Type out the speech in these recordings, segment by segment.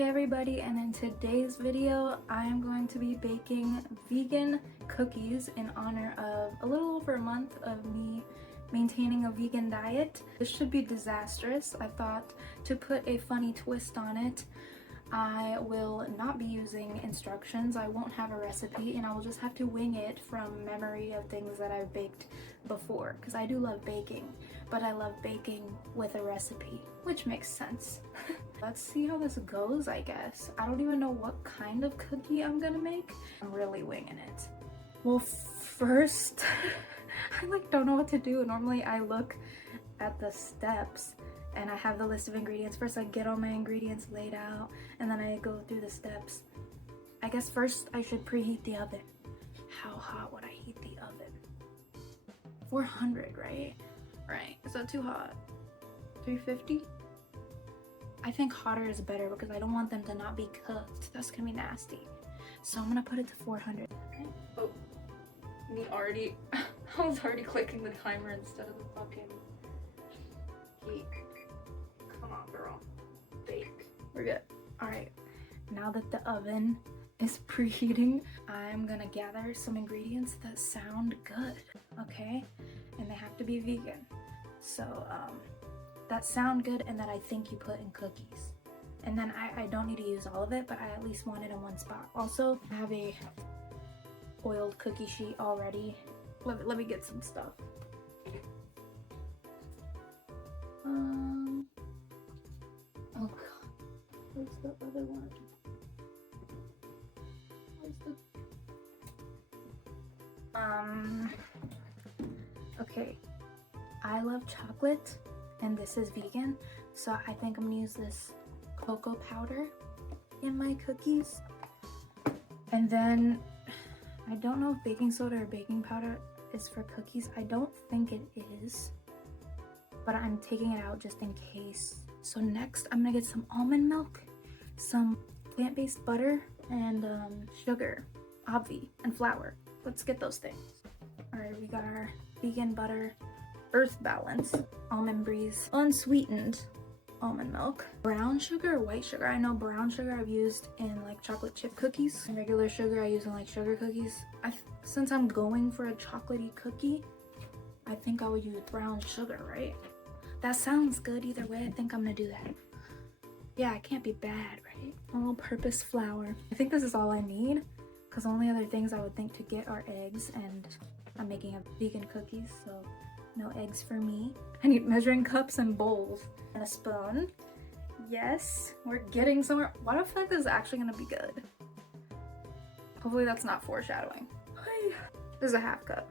Hey everybody, and in today's video I am going to be baking vegan cookies in honor of a little over a month of me maintaining a vegan diet. This should be disastrous. I thought to put a funny twist on it, I will not be using instructions. I won't have a recipe and I will just have to wing it from memory of things that I've baked before, because I do love baking, but I love baking with a recipe, which makes sense. Let's see how this goes, I guess. I don't even know what kind of cookie I'm gonna make. I'm really winging it. Well, first, I don't know what to do. Normally I look at the steps and I have the list of ingredients. First I get all my ingredients laid out and then I go through the steps. I guess first I should preheat the oven. How hot would I heat the oven? 400, right? Right, is that too hot? 350? I think hotter is better because I don't want them to not be cooked. That's gonna be nasty. So I'm gonna put it to 400. Okay. Oh, I was already clicking the timer instead of the fucking heat. Come on, girl. Bake. We're good. Alright, now that the oven is preheating, I'm gonna gather some ingredients that sound good, okay? And they have to be vegan. So, that sound good and that I think you put in cookies. And then I don't need to use all of it, but I at least want it in one spot. Also, I have a oiled cookie sheet already. Let me get some stuff. Oh god, where's the other one? Okay, I love chocolate and this is vegan, so I think I'm gonna use this cocoa powder in my cookies. And then I don't know if baking soda or baking powder is for cookies. I don't think it is, but I'm taking it out just in case. So next I'm gonna get some almond milk, some plant-based butter, and sugar, obvi, and flour. Let's get those things. All right, we got our vegan butter, Earth Balance, Almond Breeze, unsweetened almond milk, brown sugar or white sugar. I know brown sugar I've used in like chocolate chip cookies, and regular sugar I use in like sugar cookies. Since I'm going for a chocolatey cookie, I think I would use brown sugar, right? That sounds good either way. I think I'm gonna do that. Yeah, it can't be bad, right? All-purpose flour. I think this is all I need, because the only other things I would think to get are eggs, and I'm making a vegan cookies, so no eggs for me. I need measuring cups and bowls and a spoon. Yes, we're getting somewhere. Why do I feel like this is actually gonna be good? Hopefully that's not foreshadowing. This is a half cup,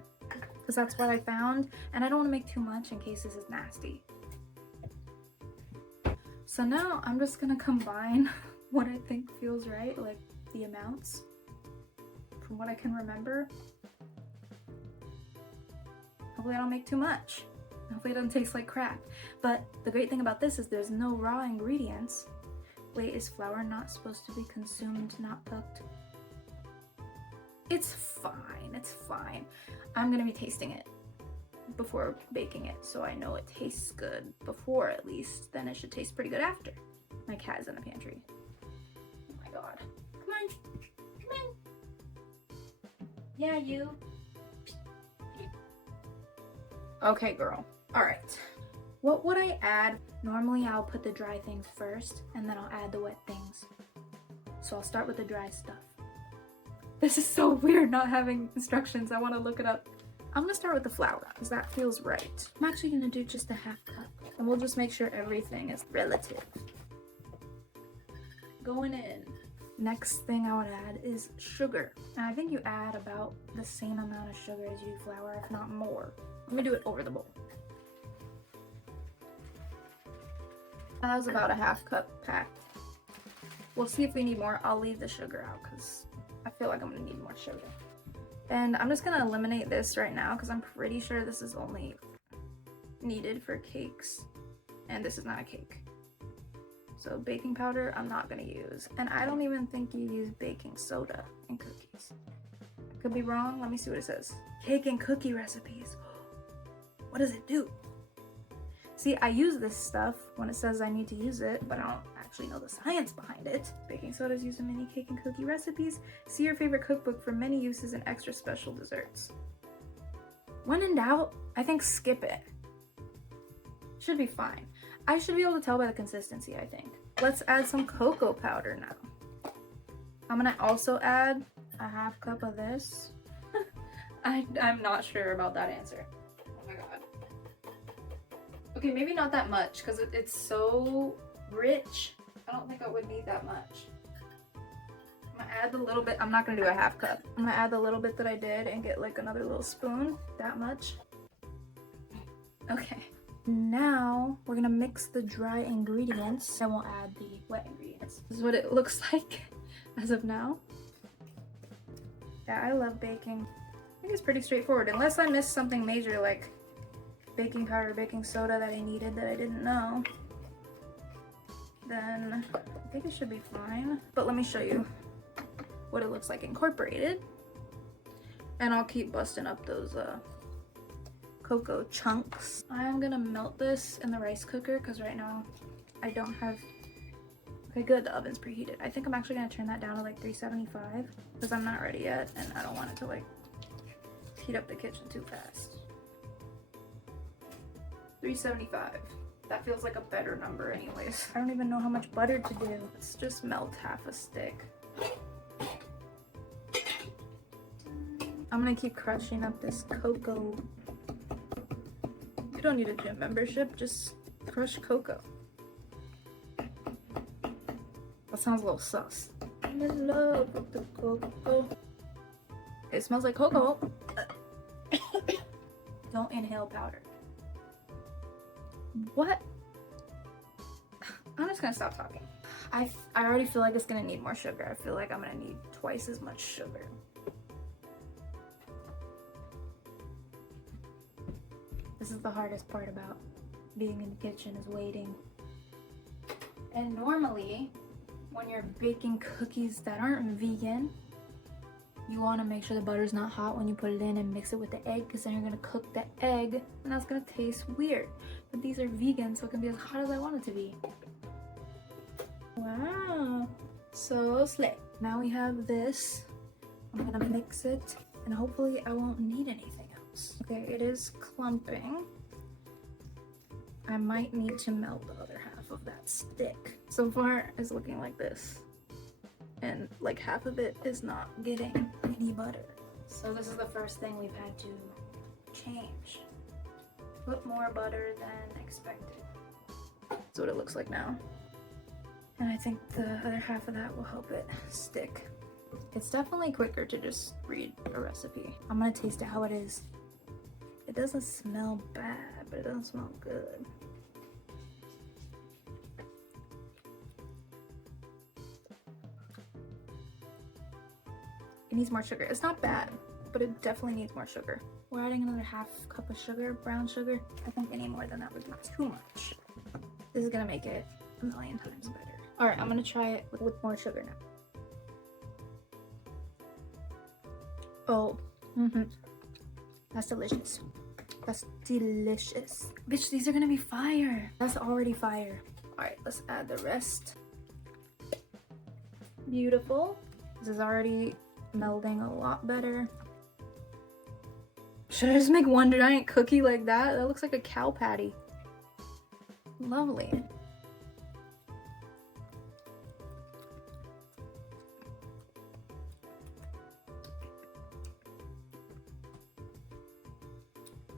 because that's what I found, and I don't want to make too much in case this is nasty. So now I'm just gonna combine what I think feels right, like the amounts from what I can remember. Hopefully I don't make too much. Hopefully it doesn't taste like crap. But the great thing about this is there's no raw ingredients. Wait, is flour not supposed to be consumed, not cooked? It's fine, it's fine. I'm gonna be tasting it before baking it, so I know it tastes good before at least. Then it should taste pretty good after. My cat is in the pantry. Oh my god. Come on, come on. Yeah, you. Okay, girl. All right. What would I add? Normally I'll put the dry things first and then I'll add the wet things. So I'll start with the dry stuff. This is so weird not having instructions. I want to look it up. I'm gonna start with the flour because that feels right. I'm actually gonna do just a half cup and we'll just make sure everything is relative. Going in. Next thing I would add is sugar. And I think you add about the same amount of sugar as you do flour, if not more. Let me do it over the bowl. That was about a half cup packed. We'll see if we need more. I'll leave the sugar out because I feel like I'm gonna need more sugar. And I'm just gonna eliminate this right now because I'm pretty sure this is only needed for cakes. And this is not a cake. So baking powder, I'm not gonna use. And I don't even think you use baking soda in cookies. Could be wrong, let me see what it says. Cake and cookie recipes. What does it do? See, I use this stuff when it says I need to use it, but I don't actually know the science behind it. Baking soda is used in many cake and cookie recipes. See your favorite cookbook for many uses and extra special desserts. When in doubt, I think skip it. Should be fine. I should be able to tell by the consistency, I think. Let's add some cocoa powder now. I'm gonna also add a half cup of this. I'm not sure about that answer. Oh my god. Okay, maybe not that much because it's so rich. I don't think I would need that much. I'm gonna add the little bit. I'm not gonna do a half cup. I'm gonna add the little bit that I did and get like another little spoon. That much. Okay. Now we're gonna mix the dry ingredients and we'll add the wet ingredients. This is what it looks like as of now. Yeah, I love baking. I think it's pretty straightforward unless I missed something major like baking powder, baking soda that I needed that I didn't know. Then I think it should be fine. But let me show you what it looks like incorporated. And I'll keep busting up those cocoa chunks. I'm gonna melt this in the rice cooker because right now I don't have... Okay, good, the oven's preheated. I think I'm actually gonna turn that down to like 375 because I'm not ready yet and I don't want it to like heat up the kitchen too fast. 375. That feels like a better number anyways. I don't even know how much butter to do. Let's just melt half a stick. I'm gonna keep crushing up this cocoa. You don't need a gym membership, just crush cocoa. That sounds a little sus. I'm in love with the cocoa. It smells like cocoa. Don't inhale powder. What? I'm just gonna stop talking. I already feel like it's gonna need more sugar. I feel like I'm gonna need twice as much sugar. This is the hardest part about being in the kitchen, is waiting. And normally, when you're baking cookies that aren't vegan, you want to make sure the butter's not hot when you put it in and mix it with the egg, because then you're going to cook the egg and that's going to taste weird. But these are vegan, so it can be as hot as I want it to be. Wow, so slick. Now we have this. I'm going to mix it and hopefully I won't need anything else. Okay, it is clumping. I might need to melt the other half of that stick. So far it's looking like this. And like half of it is not getting any butter. So this is the first thing we've had to change. Put more butter than expected. That's what it looks like now. And I think the other half of that will help it stick. It's definitely quicker to just read a recipe. I'm gonna taste it how it is. It doesn't smell bad, but it doesn't smell good. It needs more sugar. It's not bad, but it definitely needs more sugar. We're adding another half cup of sugar, brown sugar. I think any more than that would be too much. This is gonna make it a million times better. All right, I'm gonna try it with more sugar now. Oh, that's delicious. That's delicious. Bitch, these are gonna be fire. That's already fire. All right, let's add the rest. Beautiful. This is already melding a lot better. Should I just make one giant cookie like that? That looks like a cow patty. Lovely.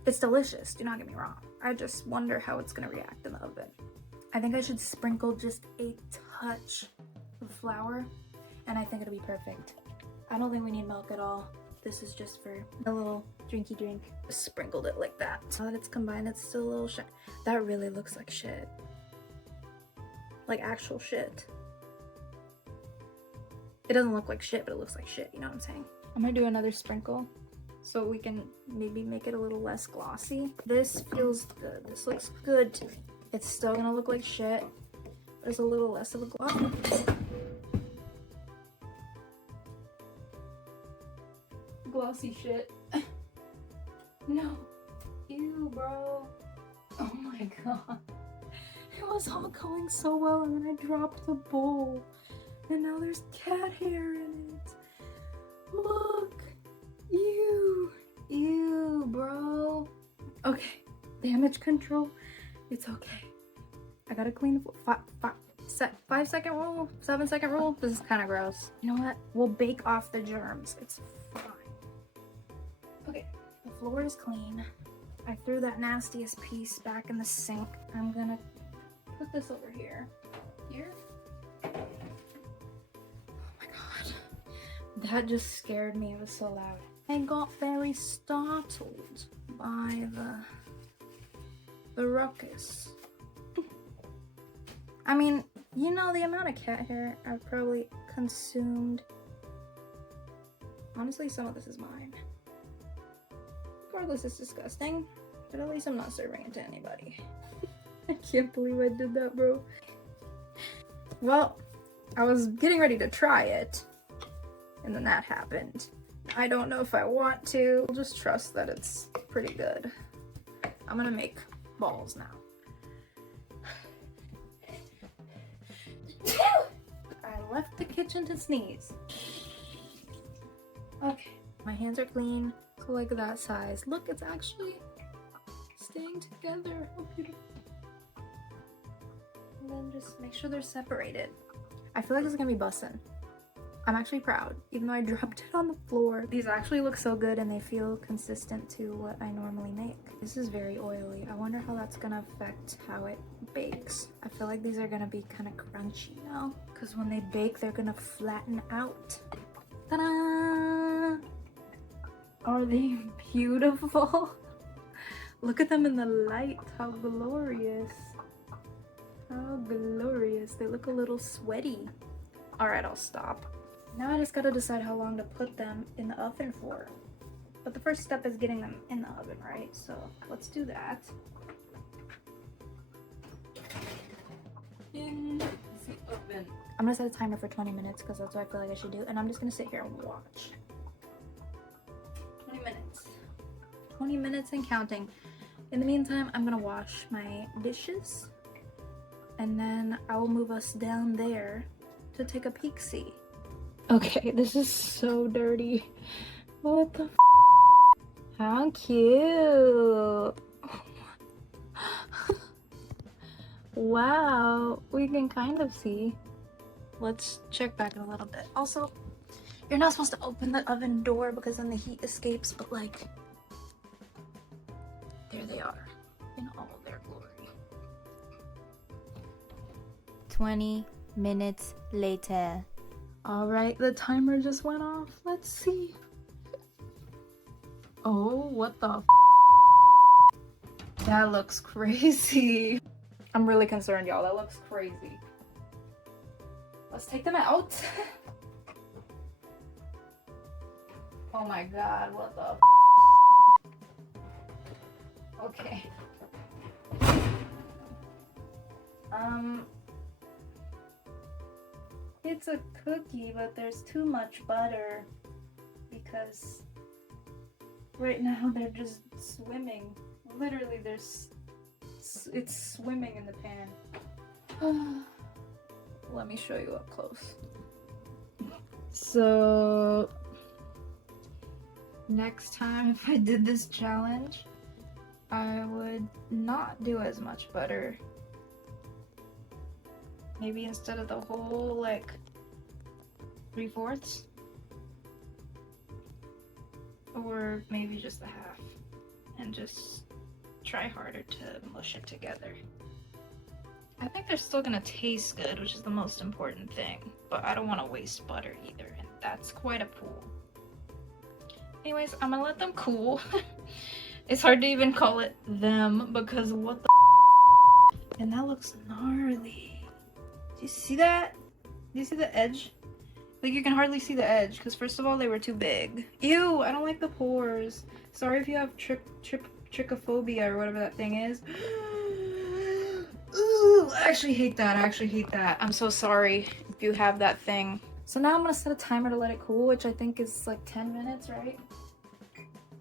It's delicious, do not get me wrong. I just wonder how it's gonna react in the oven. I think I should sprinkle just a touch of flour and I think it'll be perfect. I don't think we need milk at all. This is just for a little drinky drink. Just sprinkled it like that. Now that it's combined, it's still a little shit. That really looks like shit. Like actual shit. It doesn't look like shit, but it looks like shit, you know what I'm saying? I'm gonna do another sprinkle so we can maybe make it a little less glossy. This feels good. This looks good to me. It's still gonna look like shit, but it's a little less of a gloss. Glossy shit. No. Ew, bro. Oh my my god. It was all going so well and then I dropped the bowl. And now there's cat hair in it. Look. Ew. Ew, bro. Okay. Damage control. It's okay. I gotta clean 5-second rule, 7-second rule. This is kind of gross. You know what? We'll bake off the germs. It's fine. Okay, the floor is clean. I threw that nastiest piece back in the sink. I'm gonna put this over here. Here? Oh my god. That just scared me. It was so loud. I got very startled by the ruckus. I mean, you know, the amount of cat hair I've probably consumed. Honestly, some of this is mine. Regardless, it's disgusting, but at least I'm not serving it to anybody. I can't believe I did that, bro. Well, I was getting ready to try it, and then that happened. I don't know if I want to. I'll just trust that it's pretty good. I'm gonna make balls now. I left the kitchen to sneeze. Okay, my hands are clean, so like that size. Look, it's actually staying together. How beautiful. And then just make sure they're separated. I feel like this is gonna be bussin'. I'm actually proud, even though I dropped it on the floor. These actually look so good and they feel consistent to what I normally make. This is very oily. I wonder how that's gonna affect how it bakes. I feel like these are gonna be kind of crunchy now, because when they bake, they're gonna flatten out. Ta-da! Are they beautiful? Look at them in the light. How glorious. How glorious. They look a little sweaty. All right, I'll stop. Now I just gotta decide how long to put them in the oven for. But the first step is getting them in the oven, right? So let's do that. In the oven. I'm gonna set a timer for 20 minutes because that's what I feel like I should do. And I'm just gonna sit here and watch. 20 minutes. 20 minutes and counting. In the meantime, I'm gonna wash my dishes. And then I will move us down there to take a peek-see. Okay, this is so dirty. What the f? How cute. Wow, we can kind of see. Let's check back in a little bit. Also, you're not supposed to open the oven door because then the heat escapes, but like, there they are in all their glory. 20 minutes later. All right, the timer just went off. Let's see. Oh, what the f? That looks crazy. I'm really concerned, y'all. That looks crazy. Let's take them out. Oh my god, what the f? Okay. It's a cookie, but there's too much butter because right now they're just swimming. Literally, it's swimming in the pan. Let me show you up close. So next time if I did this challenge, I would not do as much butter. Maybe instead of the whole, like, 3/4, or maybe just the half, and just try harder to mush it together. I think they're still gonna taste good, which is the most important thing, but I don't want to waste butter either, and that's quite a pool. Anyways, I'm gonna let them cool. It's hard to even call it them because what the and that looks gnarly. Do you see that? Do you see the edge? Like, you can hardly see the edge because first of all they were too big. Ew, I don't like the pores. Sorry if you have trichophobia or whatever that thing is. Ooh, I actually hate that. I actually hate that. I'm so sorry if you have that thing. So now I'm gonna set a timer to let it cool, which I think is like 10 minutes, right?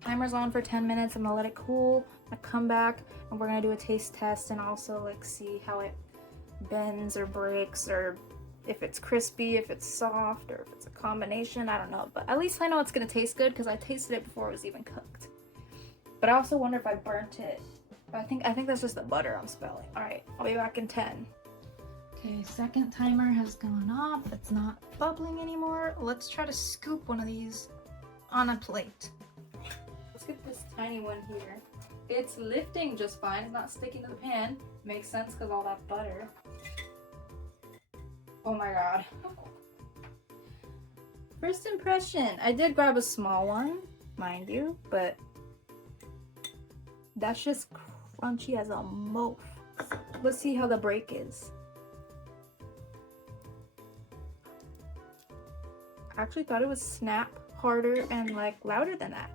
Timer's on for 10 minutes. I'm gonna let it cool. I come back and we're gonna do a taste test and also like see how it bends or breaks, or if it's crispy, if it's soft, or if it's a combination. I don't know, but at least I know it's gonna taste good because I tasted it before it was even cooked. But I also wonder if I burnt it. But I think that's just the butter I'm smelling. All right, I'll be back in 10. Okay, second timer has gone off. It's not bubbling anymore. Let's try to scoop one of these on a plate. Let's get this tiny one here. It's lifting just fine. It's not sticking to the pan. Makes sense because all that butter. Oh my god. First impression. I did grab a small one, mind you, but that's just crunchy as a moaf. Let's see how the break is. I actually thought it would snap harder and like louder than that.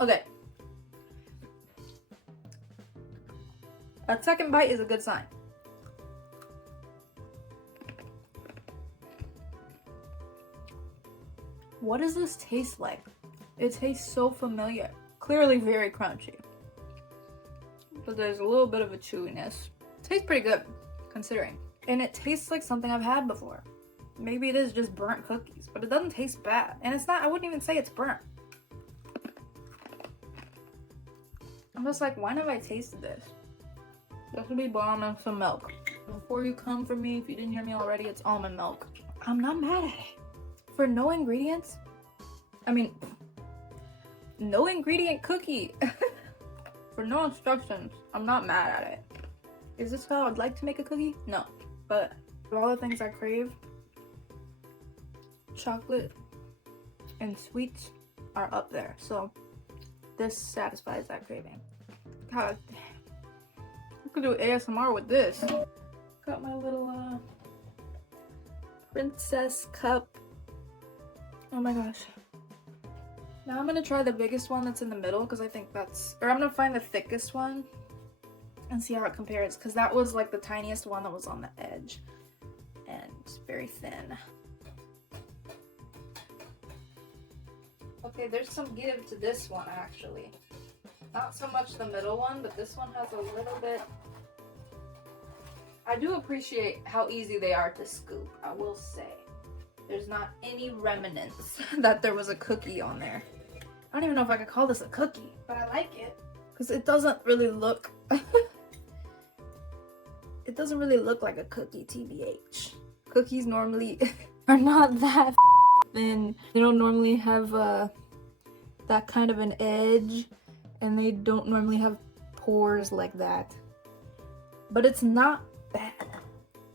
Okay. That second bite is a good sign. What does this taste like? It tastes so familiar. Clearly very crunchy. But there's a little bit of a chewiness. It tastes pretty good, considering. And it tastes like something I've had before. Maybe it is just burnt cookies, but it doesn't taste bad. And it's not, I wouldn't even say it's burnt. I'm just like, when have I tasted this? This would be bomb and some milk. Before you come for me, if you didn't hear me already, it's almond milk. I'm not mad at it. For no ingredients, I mean, no ingredient cookie. For no instructions, I'm not mad at it. Is this how I'd like to make a cookie? No. But of all the things I crave, chocolate and sweets are up there. So this satisfies that craving. God, I could do ASMR with this. Got my little princess cup. Oh my gosh. Now I'm gonna try the biggest one that's in the middle because I think that's, or I'm gonna find the thickest one and see how it compares, because that was like the tiniest one that was on the edge and very thin. Okay, there's some give to this one actually. Not so much the middle one, but this one has a little bit. I do appreciate how easy they are to scoop, I will say. There's not any remnants that there was a cookie on there. I don't even know if I could call this a cookie, but I like it because it doesn't really look it doesn't really look like a cookie, TBH. Cookies normally are not that thin. They don't normally have that kind of an edge, and they don't normally have pores like that. But it's not bad.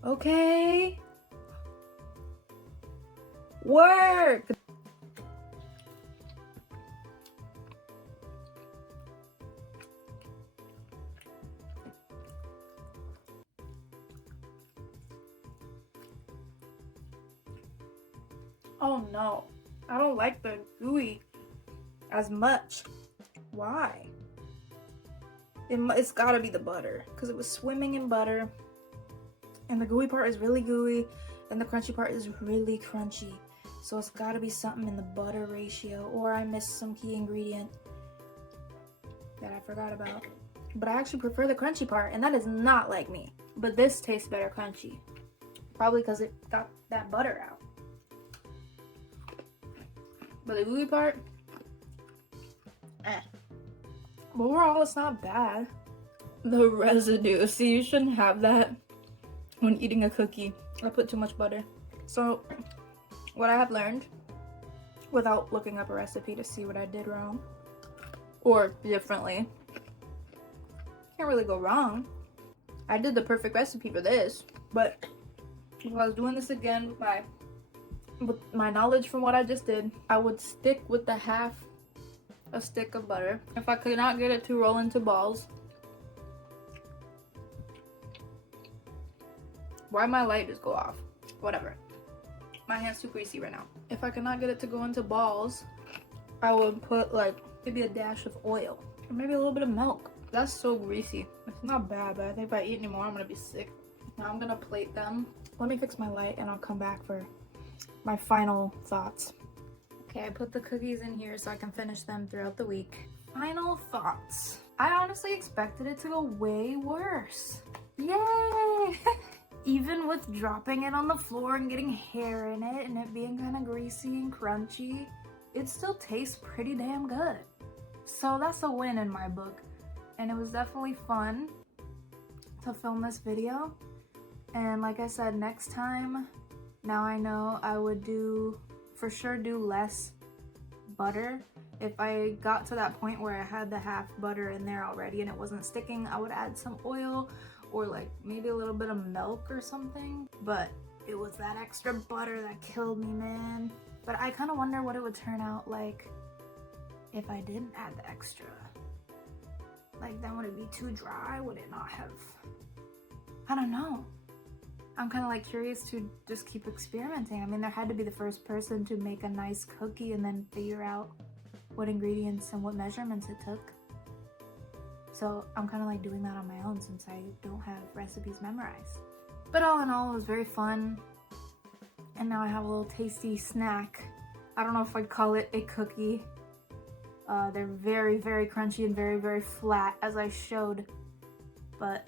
Okay. Work! Oh no, I don't like the gooey as much. Why? It's gotta be the butter, because it was swimming in butter, and the gooey part is really gooey, and the crunchy part is really crunchy. So it's gotta be something in the butter ratio, or I missed some key ingredient that I forgot about. But I actually prefer the crunchy part, and that is not like me. But this tastes better crunchy. Probably because it got that butter out. But the gooey part, But overall, it's not bad. The residue. See, you shouldn't have that when eating a cookie. I put too much butter. So, what I have learned, without looking up a recipe to see what I did wrong, or differently, can't really go wrong. I did the perfect recipe for this, but if I was doing this again with my knowledge from what I just did, I would stick with the half a stick of butter. If I could not get it to roll into balls. Why my light just go off? Whatever. My hand's too greasy right now. If I cannot get it to go into balls, I would put like maybe a dash of oil or maybe a little bit of milk. That's so greasy. It's not bad, but I think if I eat any more, I'm gonna be sick. Now I'm gonna plate them. Let me fix my light and I'll come back for my final thoughts. Okay, I put the cookies in here so I can finish them throughout the week. Final thoughts. I honestly expected it to go way worse. Yay! Even with dropping it on the floor and getting hair in it and it being kind of greasy and crunchy, it still tastes pretty damn good. So that's a win in my book. And it was definitely fun to film this video. And like I said, next time, now I know I would for sure do less butter. If I got to that point where I had the half butter in there already and it wasn't sticking, I would add some oil or like maybe a little bit of milk or something. But it was that extra butter that killed me, man. But I kind of wonder what it would turn out like if I didn't add the extra. Like, then would it be too dry? Would it not have? I don't know. I'm kind of like curious to just keep experimenting. I mean, there had to be the first person to make a nice cookie and then figure out what ingredients and what measurements it took. So I'm kind of like doing that on my own since I don't have recipes memorized. But all in all, it was very fun. And now I have a little tasty snack. I don't know if I'd call it a cookie. They're very, very crunchy and very, very flat, as I showed. But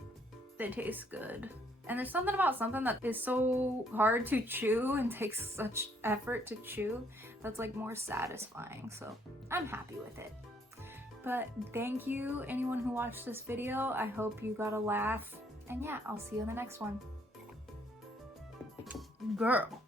they taste good. And there's something about something that is so hard to chew and takes such effort to chew that's like more satisfying. So I'm happy with it. But thank you anyone who watched this video. I hope you got a laugh. And yeah, I'll see you in the next one. Girl.